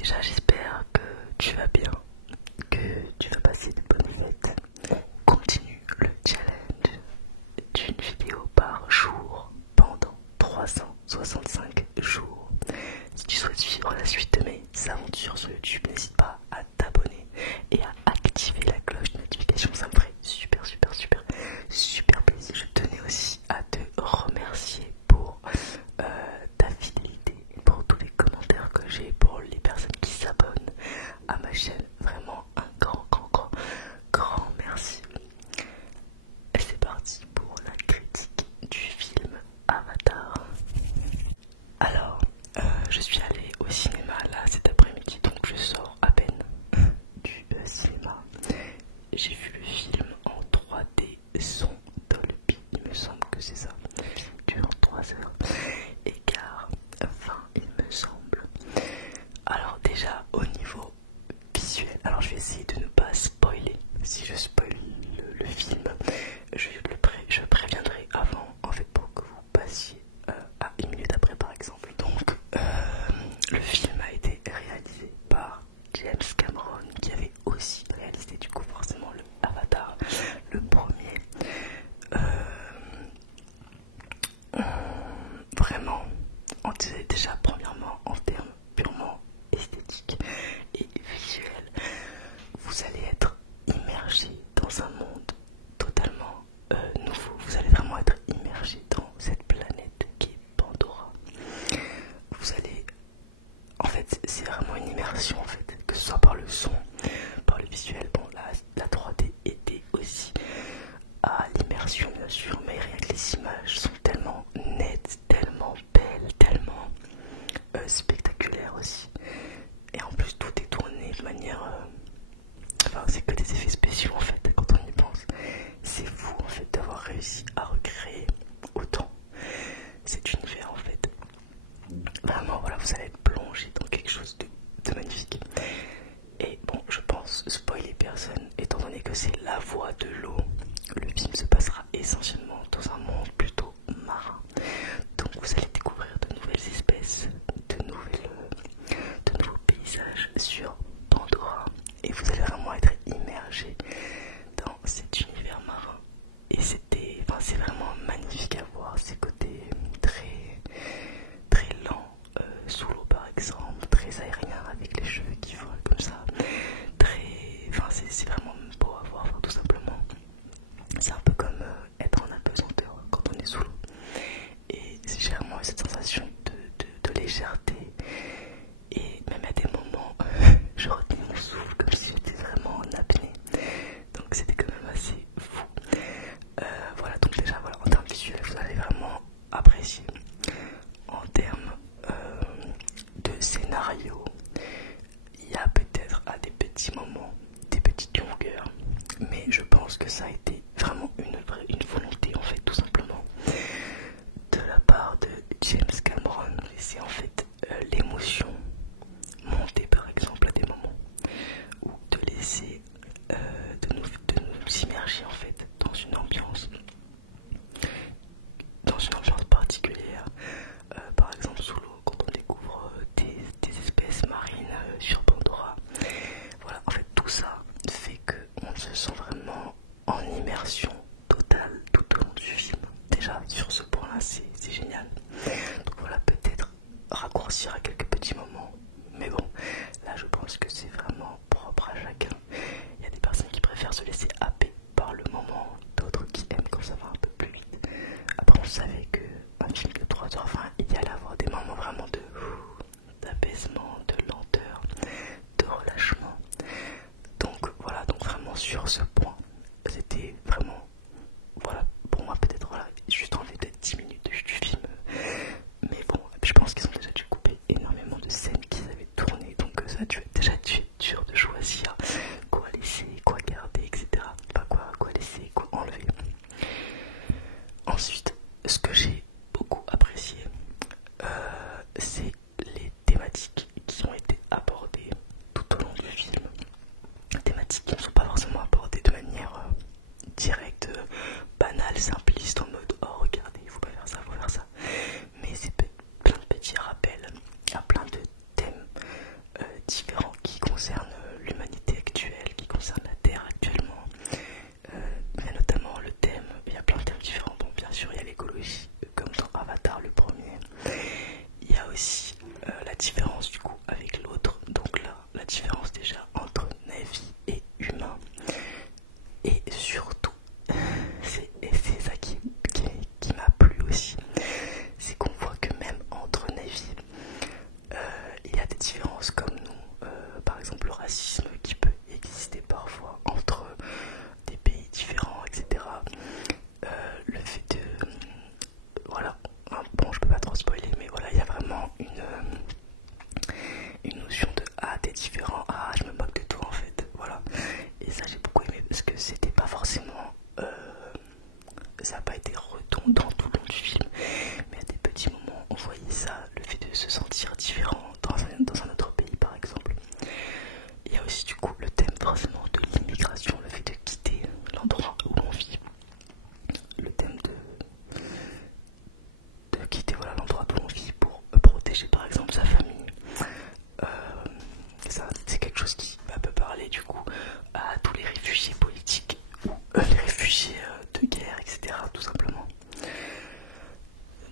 Déjà, j'espère que tu vas bien, que tu vas passer de bonnes fêtes. Continue le challenge d'une vidéo par jour pendant 365 jours. Si tu souhaites suivre la suite de mes aventures sur YouTube, n'hésite pas à t'abonner et à activer la cloche de notification. Ça me ferait super plaisir. Je tenais aussi à te remercier pour ta fidélité et pour tous les commentaires que j'ai, pour les personnes qui s'abonnent à ma chaîne. Vraiment un grand merci. Et c'est parti pour la critique du film Avatar. Alors, je suis allée au cinéma là cet après-midi, donc je sors à peine du cinéma. J'ai vu le film en 3D son Dolby, il me semble que c'est ça. Le film dure 3h15, 20 il me semble. Alors déjà au niveau visuel, alors je vais essayer de ne pas spoiler. Si je spoil le film, je préviendrai avant en fait pour que vous passiez à une minute après par exemple. Donc le film a été réalisé par James Cameron qui avait aussi réalisé du coup forcément le Avatar, le premier. Vraiment, on disait déjà premièrement en termes purement esthétiques et visuels, vous allez être immergé dans un monde totalement nouveau. Vous allez vraiment être immergé dans cette planète qui est Pandora. Vous allez, en fait, c'est vraiment une immersion en fait, que ce soit par le son, par le visuel. Bon, la 3D était aussi à l'immersion bien sûr, mais rien que les images sont tellement nettes, tellement belles, tellement spectaculaires aussi. Et en plus tout est tourné de manière enfin c'est que des effets spéciaux en fait quand on y pense. C'est fou en fait d'avoir réussi à recréer autant cet univers en fait. Vraiment voilà, vous allez être plongé dans quelque chose de magnifique. Et bon, je pense spoiler personne étant donné que c'est la voie de l'eau. Le film se passera essentiellement dans un monde plutôt marin. Donc vous allez découvrir de nouvelles espèces, de nouveaux paysages sur Pandora. Et vous allez vraiment être immergé dans cet univers marin. Et c'est vraiment magnifique à voir, ces côtés très lents sous l'eau par exemple, très aérien avec les cheveux qui volent comme ça. C'est vraiment beau à voir, tout simplement. C'est un peu comme être en apesanteur quand on est sous l'eau. Et j'ai vraiment eu cette sensation de légèreté. Et même à des moments, je retenais mon souffle comme si j'étais vraiment en apnée. Donc c'était quand même assez fou. Voilà, donc déjà, voilà, en termes visuels, vous allez vraiment apprécier. En termes de scénario, il y a peut-être à des petits moments des petites longueurs, mais je pense que ça a été vraiment une volonté en fait, tout simplement de la part de James Cameron. C'est en fait l'émotion monter par exemple à des moments, ou de laisser de nous immerger en fait dans une ambiance particulière. Par exemple sous l'eau, quand on découvre des espèces marines sur Pandora. Voilà, en fait tout ça fait qu'on se sent vraiment en immersion totale tout au long du film. Déjà sur ce point là c'est génial. Donc voilà, peut-être raccourcir à quelques petits moments, mais bon, là je pense que c'est vraiment propre à chacun. Il y a des personnes qui préfèrent se laisser happer par le moment, d'autres qui aiment quand ça va un peu plus vite. Après on savait que un film de 3h20, il y allait avoir des moments vraiment d'apaisement, de lenteur, de relâchement. Donc voilà, donc vraiment sur ce point, c'était vraiment, voilà, pour moi peut-être voilà, juste enlever peut-être 10 minutes du film. Mais bon, je pense qu'ils ont déjà dû couper énormément de scènes qu'ils avaient tournées, donc ça a déjà dû être dur de choisir quoi laisser, quoi garder, etc. Pas quoi laisser, quoi enlever. Ensuite, ce que j'ai beaucoup apprécié, c'est les thématiques qui ont été abordées tout au long du film. Thématiques qui ne sont pas forcément abordées de manière directe, banale, simpliste, en mode oh regardez, il faut pas faire ça, faut faire ça. Mais c'est plein de petits rappels à plein de thèmes différences comme nous, par exemple le racisme qui peut exister parfois entre des pays différents, etc. Le fait de... voilà, bon je peux pas trop spoiler, mais voilà, il y a vraiment une notion de ah t'es différent, ah je me moque de toi en fait, voilà. Et ça j'ai beaucoup aimé parce que c'était pas forcément... ça n'a pas été redondant tout le long du film, mais à des petits moments on voyait ça, le fait de se sentir différent dans un autre pays par exemple. Il y a aussi du coup le thème forcément de l'immigration, le fait de quitter l'endroit où on vit, le thème de quitter voilà, l'endroit où on vit pour protéger par exemple sa famille. Ça, c'est quelque chose qui peut parler du coup à tous les réfugiés politiques ou les réfugiés de guerre, etc. tout simplement.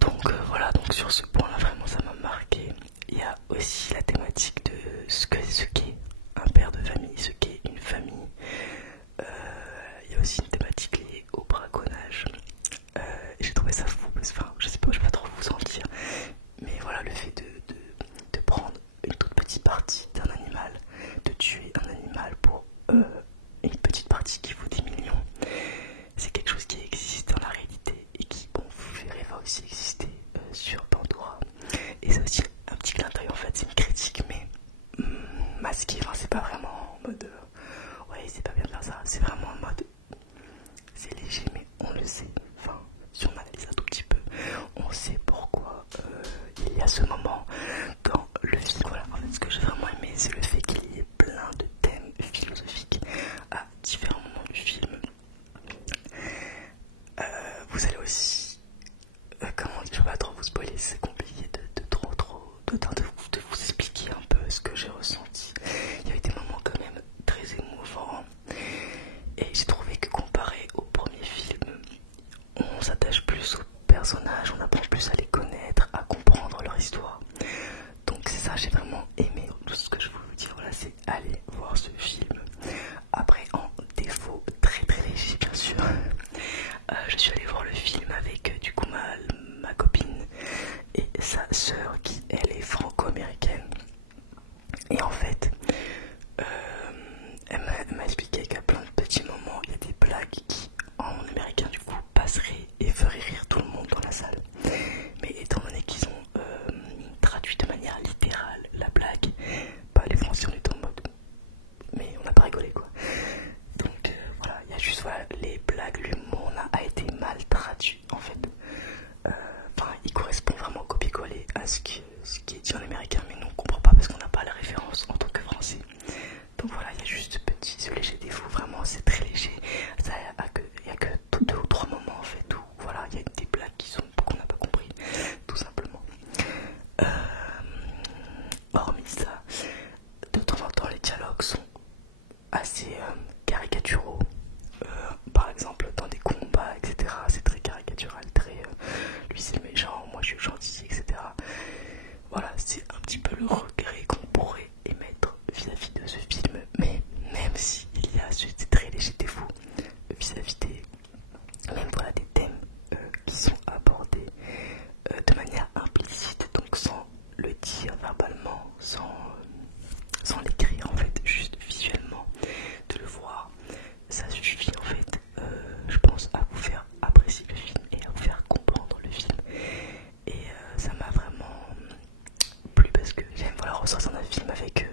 Donc voilà, donc sur ce point là vraiment ça m'a marqué. Il y a aussi la thématique de ce qu'est un père de famille, ce qu'est une famille. Il y a aussi une thématique liée au braconnage. J'ai trouvé ça fou, parce que, enfin, je sais pas, je vais pas trop vous en dire, mais voilà, le fait de prendre une toute petite partie d'un animal, de tuer un animal pour une petite partie qui vaut des millions, c'est quelque chose qui existe dans la réalité et qui, bon, vous verrez, va aussi exister sur Pandora. Et c'est aussi un petit clin d'œil, en fait, c'est une critique, mais masquée, enfin, c'est pas vraiment en mode ouais, c'est pas bien de faire ça, c'est vraiment en mode c'est léger, mais on le sait, enfin, si on analyse un tout petit peu, on sait pourquoi il y a ce moment dans le film. Voilà, en fait, ce que j'ai vraiment aimé, c'est le fait qu'il y ait plein de thèmes philosophiques à différents moments du film. Vous allez aussi, comment dire, je vais pas trop vous spoiler, c'est compliqué de vous expliquer un peu ce que j'ai ressenti. Il y avait des moments quand même très émouvants. Et j'ai trouvé que comparé au premier film, on s'attache plus aux personnages, on apprend plus à les connaître, à comprendre leur histoire. Donc c'est ça, j'ai vraiment aimé. Tout ce que je veux vous dire, voilà, c'est aller voir ce film. Après, en défaut très très léger bien sûr, je suis allée voir le film avec du coup ma copine et sa sœur qui elle est franco-américaine. Et en fait, elle m'a expliqué qu'à plein de petits moments, il y a des blagues qui, en américain du coup, passeraient et feraient rire tout le monde dans la salle. Mais étant donné qu'ils ont traduit de manière littérale la blague, bah, les Français on était en mode, mais on n'a pas rigolé quoi. Donc voilà, il y a juste voilà, les blagues, l'humour a été mal traduit en fait. Enfin, il correspond vraiment copier-coller à ce qui est dit en américain, mais nous on comprend pas parce qu'on n'a pas la référence en tant que français. Donc voilà, il y a juste ce léger défaut, vraiment c'est très léger. Il n'y a que 2 ou 3 moments en fait où voilà, il y a des blagues qu'on n'a pas compris, tout simplement. Hormis ça, de temps en temps les dialogues sont assez caricaturaux. Par exemple dans des combats, etc. C'est très caricatural, très lui c'est le méchant, moi je suis le gentil, etc. Voilà, c'est un petit peu le regret qu'on pourrait émettre vis-à-vis de ce film, mais même s'il y a ce très léger défaut vis-à-vis même voilà, des thèmes qui sont abordés de manière implicite, donc sans le dire verbalement, sans l'écrire en fait, juste visuellement, de le voir, ça suffit en fait, je pense, à vous faire apprécier le film et à vous faire comprendre le film. Et ça m'a vraiment plu parce que j'aime voilà, ressortir d'un film avec